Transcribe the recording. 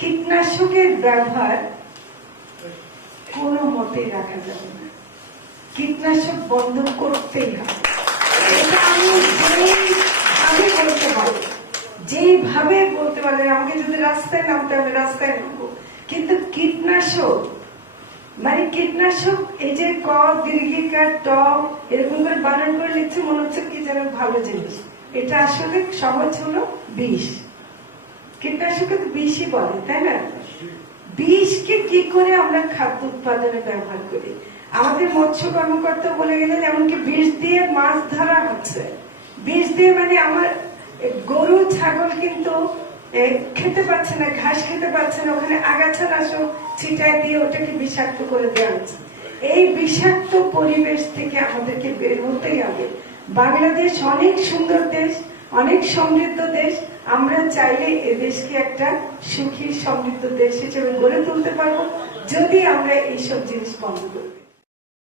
কীটনাশকের ব্যবহার কোনো মতেই রাখা যাবে না। কীটনাশক বন্ধ করতেই হবে। বলতে পারি বলতে পারি, আমাকে যদি রাস্তায় নামতে হবে, রাস্তায় নামবো। কিন্তু কীটনাশক মানে কীটনাশক এই যে ক দীর্ঘিকার ট, এরকম করে বানান করে লিখছে মনে হচ্ছে কি যেন ভালো জিনিস। এটা আসলে সহজ হলো বিষ। কীটনাশকে তো বিষই বলে, তাই না? বিষকে কি করে আমরা খাদ্য উৎপাদনে ব্যবহার করি? আমাদের মৎস্য কর্মকর্তা বলে গেলেন, এমনকি বিষ দিয়ে মাছ ধরা হচ্ছে। বিষ দিয়ে মানে আমার গরু, ছাগল কিন্তু খেতে পাচ্ছে না, ঘাস খেতে পাচ্ছে না, ওখানে আগাছা নাশক ছিটায় দিয়ে ওটাকে বিষাক্ত করে দেওয়া হচ্ছে। এই বিষাক্ত পরিবেশ থেকে আমাদেরকে বের হতেই হবে। বাংলাদেশ অনেক সুন্দর দেশ অনেক সমৃদ্ধ দেশ, আমরা চাইলে এ দেশকে একটা সুখী, সমৃদ্ধ দেশ হিসেবে গড়ে তুলতে পারব, যদি আমরা এইসব জিনিস বন্ধ করি।